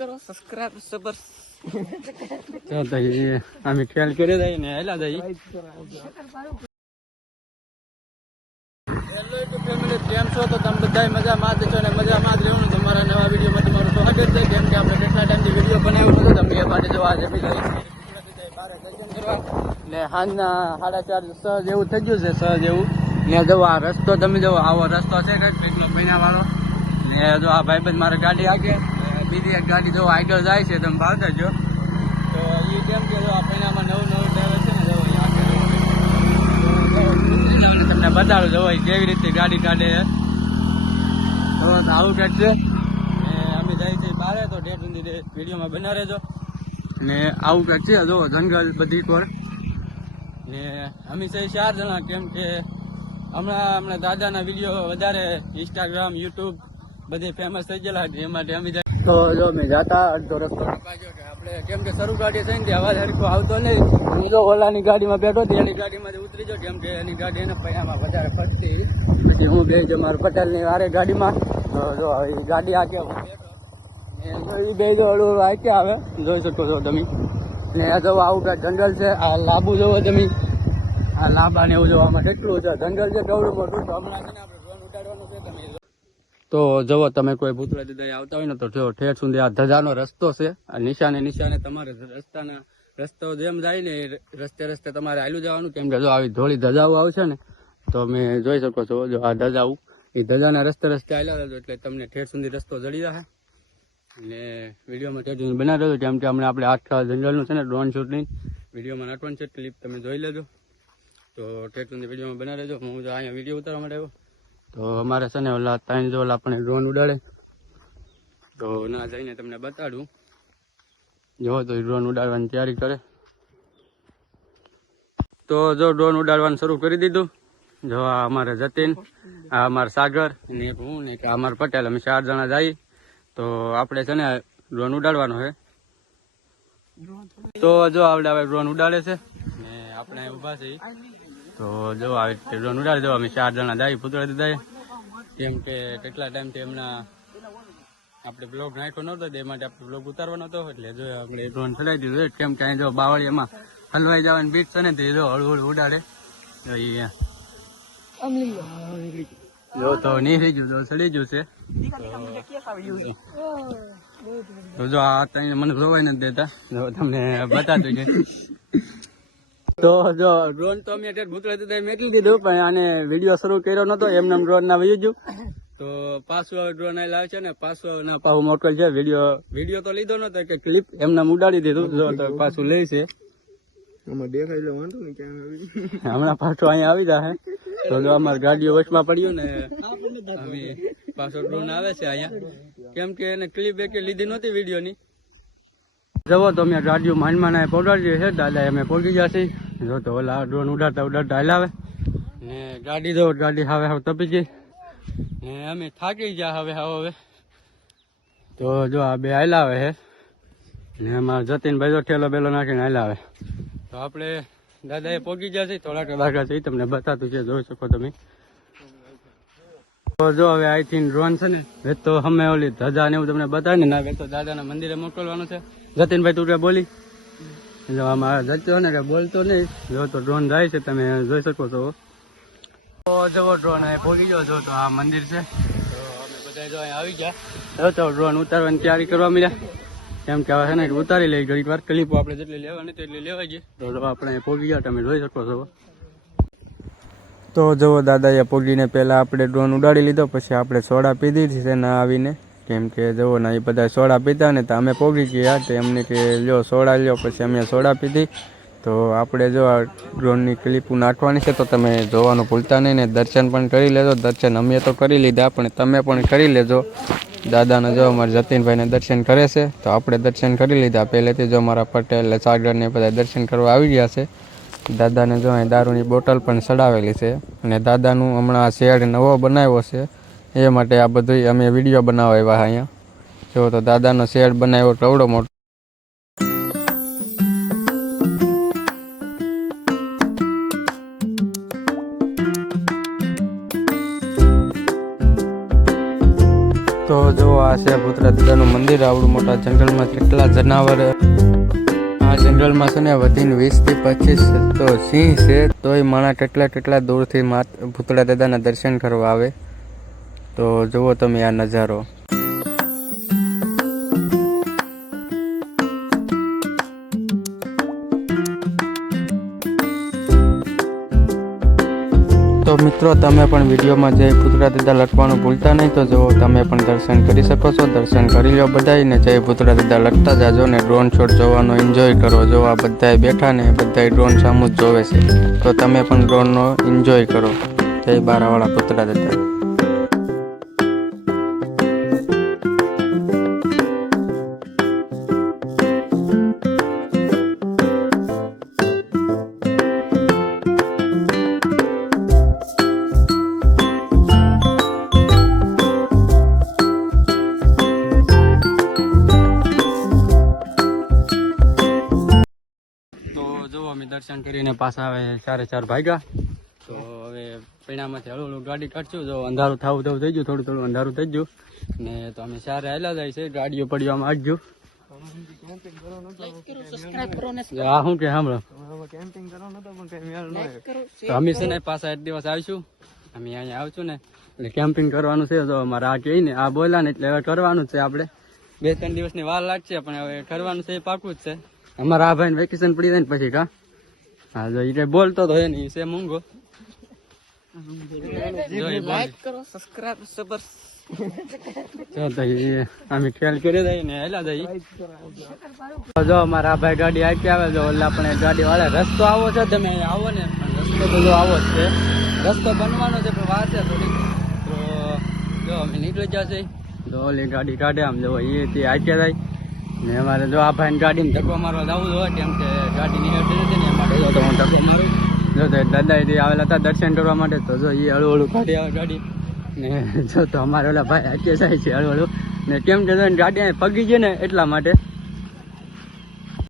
करो सब्सक्राइब सबर तो ये आम्ही खेळ करे जाई ने आला जाई હેલો યુટ્યુબ ફેમિલી કેમ છો તો તમે બધા મજામાં જ છો ને મજામાં જ રહેવાનું તમારા નવા વિડીયોમાં તમારું સ્વાગત છે કેમ કે આપણે કેટલા ટાઈમથી વિડીયો બનાવ્યો નતો તમે એ માટે જો આજે બી ને હાંજના 4:30 જેવું થઈ ગયું છે 6 જેવું ને જો આ રસ્તો તમે જો આવો રસ્તો છે કંઈક મહિના વાળો ને જો આ ભાઈબંધ મારે ગાડી આગે બીજી એક ગાડી જો આગળ જાય છે તમે ભાવતા જો તો એ કેમ કે જો આ મહિનામાં નવું ડ્રાઈવર છે ને જો તમને બતાડું જો કેવી રીતે ગાડી કાઢે તો આવું કંઈક છે ને અમે જાય છે બહાર તો ડેટ સુધી વિડીયોમાં બના રહેજો ને આવું કંઈક છે જો જંગલ બધી પર ને અમે છે 4 જણા કેમ કે હમણાં દાદાના વિડીયો વધારે ઇન્સ્ટાગ્રામ યુટ્યુબ બધી ફેમસ થઈ ગયેલા એ માટે અમે તો જો મેં જાતા અડધો રસ્તો પાછો કે આપણે કેમ કે શરૂ ગાડી થઈને તે અવાજ હરખો આવતો નહીં હું જો ઓલાની ગાડીમાં બેઠો હતી એની ગાડીમાંથી ઉતરી જાઉં કેમ કે એની ગાડી એને પૈયામાં વધારે ફરતી પછી હું બે જો મારા પટેલની વારે ગાડીમાં તો જો એ ગાડી આગે હું બેઠો એ બે જો હળવું આકે આવે જોઈ શકો છો તમે ને આ જો આવું કાંઈ જંગલ છે આ લાંબુ જોવો તમે આ લાંબા ને એવું જોવામાં કેટલું છે જંગલ છે કેવડું મોટું તો હમણાં છે ને આપણે ડ્રોન ઉડાડવાનું છે તમે તો જુઓ તમે કોઈ ભૂતળા દીદા આવતા હોય ને તો જો ઠેર સુધી આ ધજાનો રસ્તો છે આ નિશાને તમારે રસ્તો જેમ જાય ને રસ્તે તમારે હાલ્યું જવાનું કેમ કે જો આવી ધોળી ધજાઓ આવશે ને તો મેં જોઈ શકો છો જો આ ધજાઓ એ ધજાના રસ્તે હાલ્યા રહેજો એટલે તમને ઠેર સુધી રસ્તો જડી રહે ને વિડીયોમાં ઠેર સુધી બનાવી રહેજો કેમ કે હમણાં આપણે આખા જંગલનું છે ને ડ્રોન શૂટની વિડીયોમાં નાખવાનું છે ક્લિપ તમે જોઈ લેજો તો ઠેર સુધી વિડીયોમાં બનાવી રહેજો હું જો અહીંયા વિડીયો ઉતારવા માટે આવ્યો તો અમારે છે ને ઓલા 3 જો આપણે ડ્રોન ઉડાડે તો ના જઈને તમને બતાડું જો તો ડ્રોન ઉડાડવાની તૈયારી કરે તો જો ડ્રોન ઉડાડવાનું શરૂ કરી દીધું જો આ અમારે જતીન આ અમારે સાગર ને હું ને કે અમારે પટેલ અમે 4 જણા જઈએ તો આપણે છે ને ડ્રોન ઉડાડવાનો છે તો જો આવડે હવે ડ્રોન ઉડાડે છે ને આપણે ઊભા છીએ તો જો આવી રીતે ડ્રોન ઉડાડી દો અમે 4 જણા જાય પૂતળા દીધા કેમ કે કેટલા ટાઈમથી હમણાં આપણે બ્લોગ નાખ્યો નહોતો એ માટે આપણે બ્લોગ ઉતારવાનો હતો એટલે જો આપણે ડ્રોન ચલાવી દીધું કેમ કે અહીં જો બાવળીયામાં હલવાઈ જવાની બીક છે ને તે જો હળવું ઉડાડે જો તો નીકળી ગયું તો ચડી ગયું છે તો જો આ તમને મને જોવાય નથી દેતા જો તમને બતાતું છે તો જો ડ્રોન તો અમે અત્યારે ભૂતળા દીધા મેકલી દીધું પણ આને વિડીયો શરૂ કર્યો નતો એમને ડ્રોન ના વહી ગયું તો પાછું હવે ડ્રોન લાવે છે ને પાછું મોકલ છે વિડીયો તો લીધો નતો કે ક્લિપ એમને ઉડાડી દીધું જો તો પાછું લે છે હમણાં પાછું અહીંયા આવી જાય તો જો અમારી ગાડીઓ વચમાં પડ્યું ને અમે પાછો ડ્રોન આવે છે અહીંયા કેમ કે એને ક્લિપ એક લીધી નહોતી વિડીયોની જવો તો અમે ગાડીઓ માનમાં પહોંચાડીએ છે દાદા અમે પહોંચી જશે જો તો ઓલા ડ્રોન ઉડાડતા હલાવે ને ગાડી હવે તપી ગઈ ને અમે થાકી ગયા હવે તો જો આ બે હલાવે છે ને અમારા જતીનભાઈ જો ઠેલો બેલો નાખીને હલાવે તો આપણે દાદા એ પહોંચી જશે થોડાક વાગ્યા છે તમને બતાતું છે જોઈ શકો તમે તો જો હવે અહીંથી ડ્રોન છે ને તો અમે ઓલી ધજા ને એવું તમને બતાવી ને તો દાદાના મંદિરે મોકલવાનું છે જતીનભાઈ તું ક્યાં બોલી જો આમાં જતો ને કે બોલતો નહીં જો તો ડ્રોન જાય છે તમે જોઈ શકો છો તો જવો ડ્રોન અહીં પહોંચી ગયો જો તો આ મંદિર છે તો અમે બધા જો અહીં આવી ગયા તો ડ્રોન ઉતારવાની તૈયારી કરવા મળ્યા કેમ કે હવે છે ને ઉતારી લઈ ઘડીક વાર ક્લિપો આપણે જેટલી લેવાની તેટલી લેવા જઈએ તો આપણે અહીં પહોંચી ગયા તમે જોઈ શકો છો તો જુઓ દાદાએ પહોંચીને પહેલાં આપણે ડ્રોન ઉડાડી લીધો પછી આપણે સોડા પીધી છે ના આવીને કેમ કે જુઓ ને એ બધા સોડા પીતા ને તો અમે પહોંચી ગયા તો એમને કે લ્યો સોડા લ્યો પછી અમે સોડા પીધી તો આપણે જો આ ડ્રોનની ક્લિપો નાખવાની છે તો તમે જોવાનું ભૂલતા નહીં ને દર્શન પણ કરી લેજો દર્શન અમે તો કરી લીધા પણ તમે પણ કરી લેજો દાદાને જો અમારા જતીનભાઈને દર્શન કરે છે તો આપણે દર્શન કરી લીધા પહેલેથી જો અમારા પટેલ સાગર ને બધા દર્શન કરવા આવી ગયા છે દાદાને જો અહીં દારૂની બોટલ પણ ચડાવેલી છે અને દાદાનું હમણાં શેડ નવો બનાવ્યો છે એ માટે આ બધું અમે વિડીયો બનાવવા આવ્યા અહીંયા જો તો દાદાનો શેડ બનાવ્યો ટવડો મોટો તો જો આ છે ભૂતરા દાદાનું મંદિર. આવડું મોટા જંગલમાં કેટલા જનાવર. આ જંગલમાં છે ને વધીને 20 થી 25 તો સિંહ છે. તોય માણસ કેટલા દૂરથી ભૂતરા દાદાના દર્શન કરવા આવે. તો જુઓ તમે આ નજારો. તો મિત્રો તમે પણ વિડીયોમાં જય ભૂતરા દાદા લખવાનું ભૂલતા નહીં. તો જો તમે પણ દર્શન કરી શકો છો. દર્શન કરી લો બધાય ને જય ભૂતરા દાદા લખતા જાજો ને ડ્રોન શોટ જોવાનો એન્જોય કરો. જો આ બધાય બેઠા ને બધાય ડ્રોન સામુ જ જોવે છે. તો તમે પણ ડ્રોનનો એન્જોય કરો. જય બારાવાળા ભૂતરા દાદા. અમે દર્શન કરીને પાછા આવે 4:30 ભાગ્યા. તો હવે પૈણામાંથી હળવું ગાડી કાઢશું. જો અંધારું થવું થઈ ગયું, થોડું અંધારું થઈ ગયું ને તો અમે 4 હાલ્યા જાય છે. ગાડીઓ પડવામાં આજુ હા શું કે સાંભળો તો અમે છે ને પાછા એક દિવસ આવીશું. અમે અહીંયા આવશું ને એટલે કેમ્પિંગ કરવાનું છે. તો અમારે આ કહી ને આ બોલ્યા ને એટલે હવે કરવાનું જ છે. આપણે 2-3 દિવસની વાર લાગશે પણ હવે કરવાનું છે એ પાકું જ છે. અમારા આ ભાઈ વેકેશન પડી જાય ને પછી કા હા જો એ બોલતો તો એ છે મૂંગો. અમે ખ્યાલ કરી દઈએ ને હેલા દઈએ. જો અમારા ભાઈ ગાડી આખી આવે. જો ઓલા પણ ગાડી વાળા રસ્તો આવો છે. તમે આવો ને રસ્તો તો જો આવો જ છે. રસ્તો બનવાનો છે પણ વાર છે થોડીક. તો જો અમે નીકળી જશે. તો ઓલી ગાડી કાઢે આમ જો એ તે આખ્યા જાય ને અમારે જો આ ભાઈ ગાડીને ધક્કો મારવા જવું હોય કેમ કે ગાડી નીકળતી નથી ને એ માટે તો હું ધક્કો મારું. જો તો દાદા એ આવેલા હતા દર્શન કરવા માટે. તો જો એ હળવું કાઢી આવે ગાડી ને જો તો અમારે ઓલા ભાઈ આખી જાય છે હળવું ને કેમ કે ગાડી પગી છે ને એટલા માટે